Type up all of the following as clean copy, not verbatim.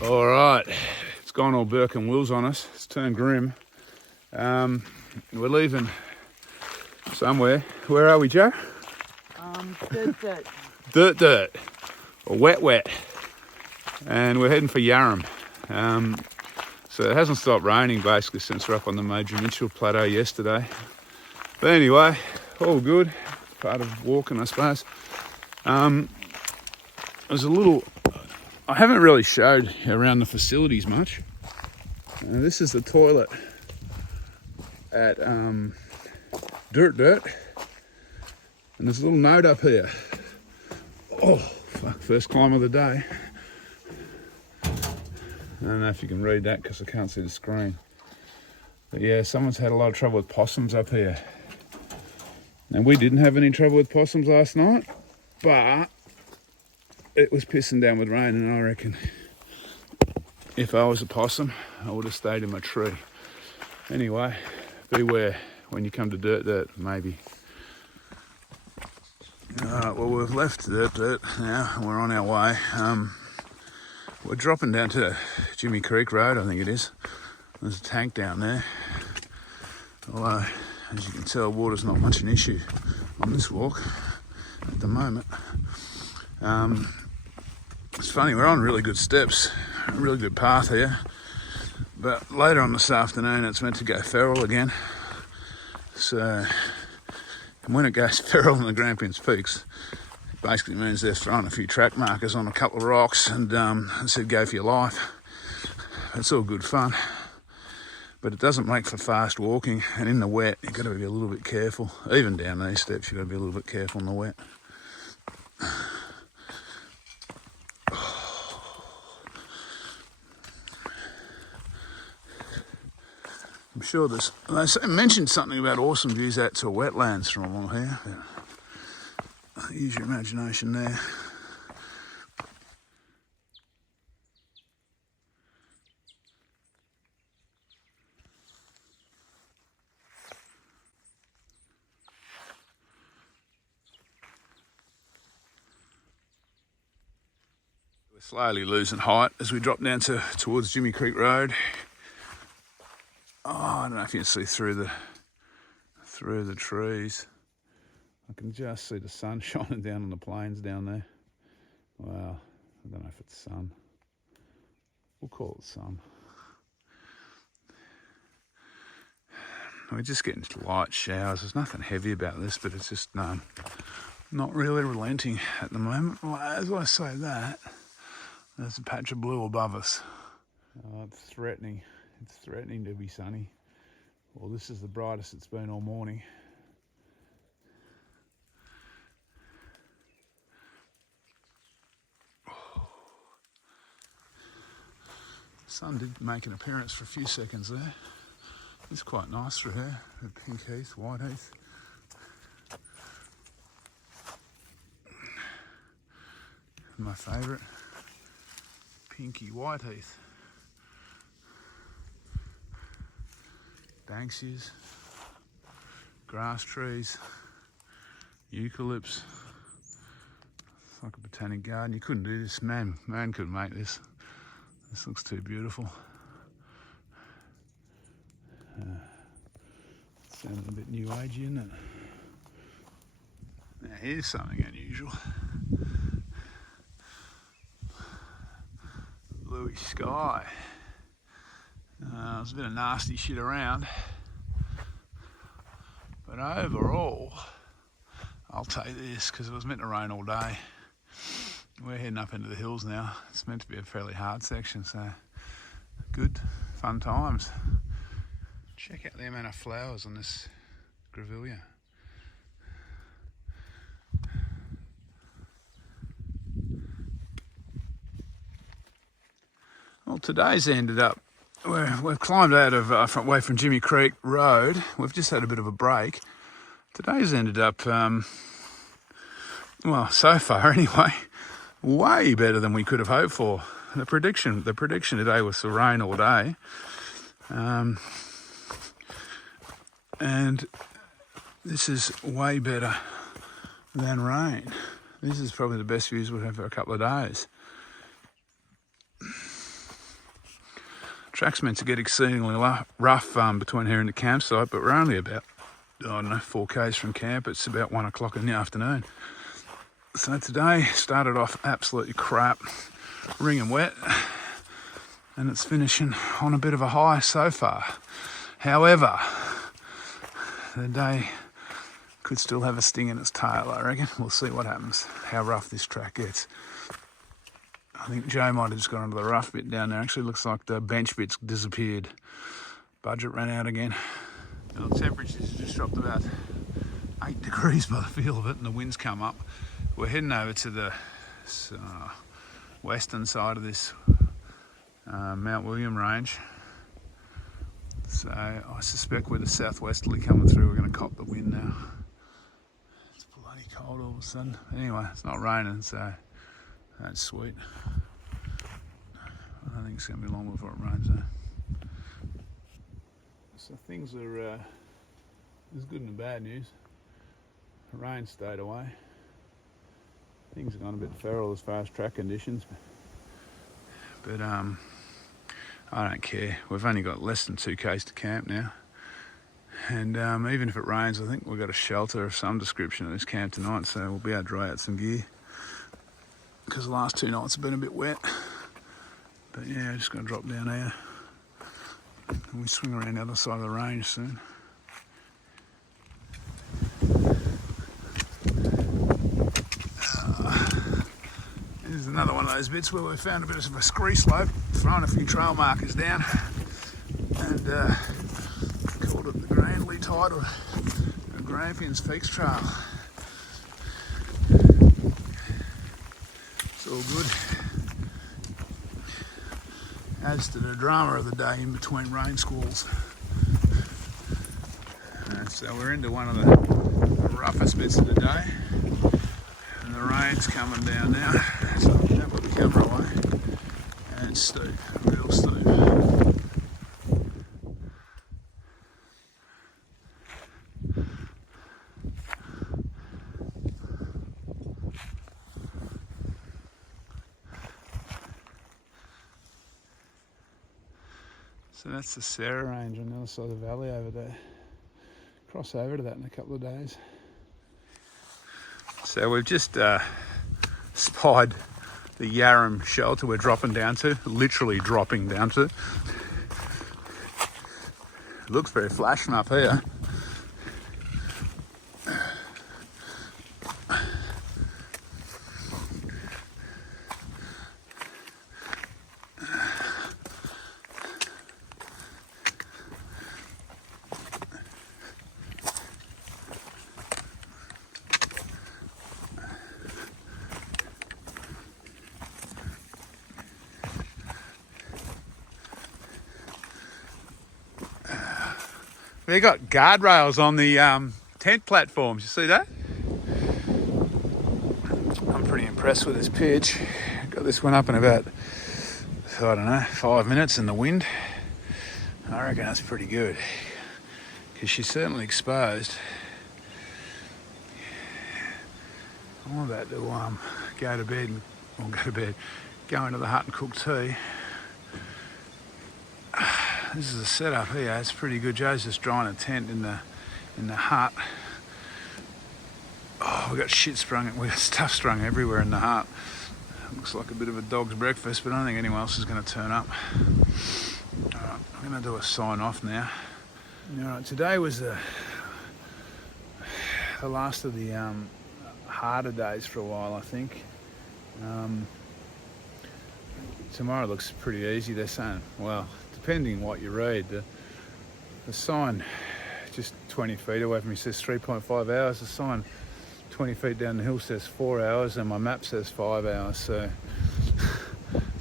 All right, it's gone all Burke and Wills on us. It's turned grim. We're leaving somewhere. Where are we, Joe? Durd Durd. Durd Durd, or wet. And we're heading for Yarrum. So it hasn't stopped raining basically since we're up on the Major Mitchell Plateau yesterday. But anyway, all good. Part of walking, I suppose. There's a little... I haven't really showed around the facilities much. This is the toilet at Durd Durd. And there's a little note up here. Oh, fuck, first climb of the day. I don't know if you can read that because I can't see the screen. But yeah, someone's had a lot of trouble with possums up here. And we didn't have any trouble with possums last night, but it was pissing down with rain, and I reckon if I was a possum, I would have stayed in my tree. Anyway, beware when you come to Durd Durd, maybe. Alright, well, we've left Durd Durd now, and we're on our way. We're dropping down to Jimmy Creek Road, I think it is. There's a tank down there. Although, as you can tell, water's not much an issue on this walk at the moment. It's funny, we're on really good steps, a really good path here. But later on this afternoon, it's meant to go feral again. So, and when it goes feral in the Grampians peaks, it basically means they're throwing a few track markers on a couple of rocks and said go for your life. It's all good fun. But it doesn't make for fast walking, and in the wet, you've got to be a little bit careful. Even down these steps, you've got to be a little bit careful in the wet. I'm sure they mentioned something about awesome views out to wetlands from along here. Use your imagination there. We're slowly losing height as we drop down towards Jimmy Creek Road. Oh, I don't know if you can see through the trees. I can just see the sun shining down on the plains down there. Wow, I don't know if it's sun. We'll call it sun. We're just getting light showers. There's nothing heavy about this, but it's just not really relenting at the moment. Well, as I say that, there's a patch of blue above us. Oh, it's threatening. It's threatening to be sunny. Well, this is the brightest it's been all morning. The sun did make an appearance for a few seconds there. It's quite nice through here. The pink heath, white heath. My favourite, pinky white heath. Banksias, grass trees, eucalypts. It's like a botanic garden. You couldn't do this. Man couldn't make this. This looks too beautiful. Sounding a bit new agey, isn't it? Now here's something unusual. Bluish sky. There's a bit of nasty shit around, but overall, I'll take this because it was meant to rain all day. We're heading up into the hills now. It's meant to be a fairly hard section, so good, fun times. Check out the amount of flowers on this grevillea. Well, today's ended up, we've climbed out of away from Jimmy Creek Road. We've just had a bit of a break. Today's ended up, well, so far anyway, way better than we could have hoped for. The prediction today was to rain all day, and this is way better than rain. This is probably the best views we've had for a couple of days. Track's meant to get exceedingly rough between here and the campsite, but we're only about, I don't know, 4k's from camp. It's about 1 o'clock in the afternoon. So today started off absolutely crap, wringing wet, and it's finishing on a bit of a high so far. However, the day could still have a sting in its tail, I reckon. We'll see what happens, how rough this track gets. I think Joe might have just got onto the rough bit down there. Actually looks like the bench bit's disappeared. Budget ran out again. And the temperature's just dropped about 8 degrees by the feel of it, and the wind's come up. We're heading over to the western side of this Mount William range. So I suspect with the southwesterly coming through, we're going to cop the wind now. It's bloody cold all of a sudden. Anyway, it's not raining, so that's sweet. I don't think it's going to be long before it rains though. So things are, there's good and bad news. The rain stayed away. Things have gone a bit feral as far as track conditions, but I don't care. We've only got less than 2k's to camp now, and even if it rains, I think we've got a shelter of some description at this camp tonight, so we'll be able to dry out some gear, because the last 2 nights have been a bit wet. But yeah, just going to drop down here, and we swing around the other side of the range soon. This is another one of those bits where we found a bit of a scree slope, thrown a few trail markers down, and called it the Grandly Tide or the Grampians Peaks Trail. It's all good. Adds to the drama of the day in between rain squalls. So we're into one of the roughest bits of the day, and the rain's coming down now, so I'll have the camera away, and it's steep, real steep. So that's the Sarah Range on the other side of the valley over there. Cross over to that in a couple of days. So we've just spied the Yarrum shelter we're dropping down to, literally dropping down to. It looks very flashing up here. They got guardrails on the tent platforms. You see that? I'm pretty impressed with this pitch. Got this one up in about, I don't know, 5 minutes in the wind. I reckon that's pretty good, because she's certainly exposed. I'm about to go to bed, go into the hut and cook tea. This is a setup here. It's pretty good. Joe's just drying a tent in the hut. Oh, we got stuff strung everywhere in the hut. Looks like a bit of a dog's breakfast, but I don't think anyone else is going to turn up. Alright, I'm going to do a sign off now. Alright, today was the last of the harder days for a while, I think. Tomorrow looks pretty easy, they're saying. Well, depending what you read, the sign just 20 feet away from me says 3.5 hours. The sign 20 feet down the hill says 4 hours, and my map says 5 hours, so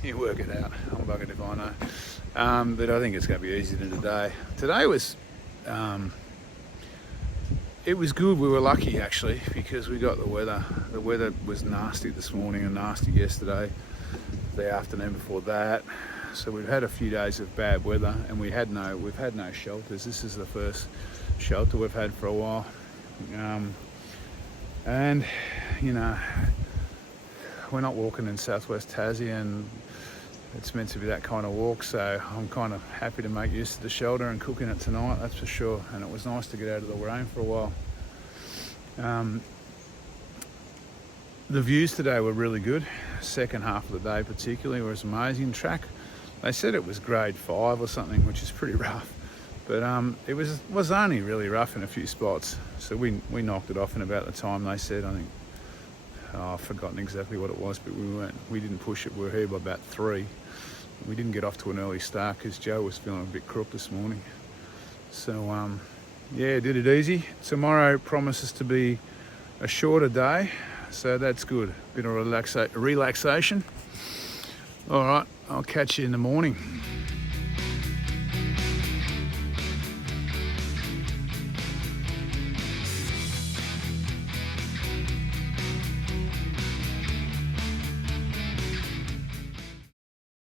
you work it out. I'm buggered if I know. But I think it's going to be easier than today. Today was, it was good. We were lucky actually, because we got the weather. The weather was nasty this morning and nasty yesterday, the afternoon before that. So we've had a few days of bad weather, and we've had no shelters. This is the first shelter we've had for a while. And you know, we're not walking in southwest Tassie, and it's meant to be that kind of walk, so I'm kind of happy to make use of the shelter and cook in it tonight, that's for sure. And it was nice to get out of the rain for a while. The views today were really good. Second half of the day particularly was amazing. Track, they said it was grade 5 or something, which is pretty rough. But it was only really rough in a few spots. So we knocked it off in about the time they said. I think, I've forgotten exactly what it was, but we didn't push it. We were here by about 3. We didn't get off to an early start because Joe was feeling a bit crook this morning. So yeah, did it easy. Tomorrow promises to be a shorter day, so that's good. Bit of relaxation. All right, I'll catch you in the morning.